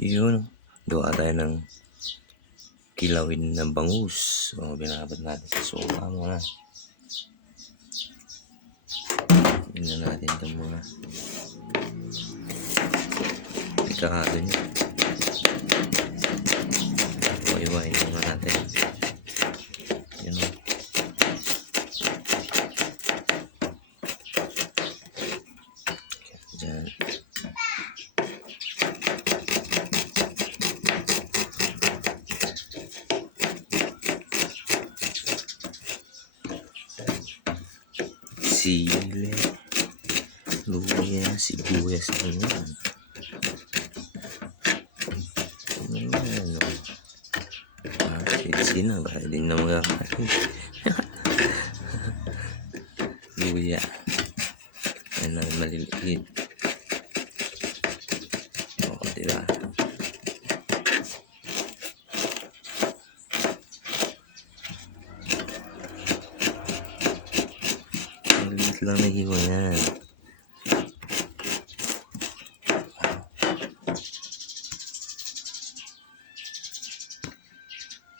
Yun, gawa tayo ng kilawin na bangus. So, binabad natin sa suka muna. Tingnan natin ito muna. Ikakado nyo. Iwain muna natin. Yun o. Diyan. Sili, luya, sibuyas naman. Ayan o. Sina ba? Hindi na magkakain. Luya. Ayan na maliliit. O, diba? Maliit lang na hiwa yan.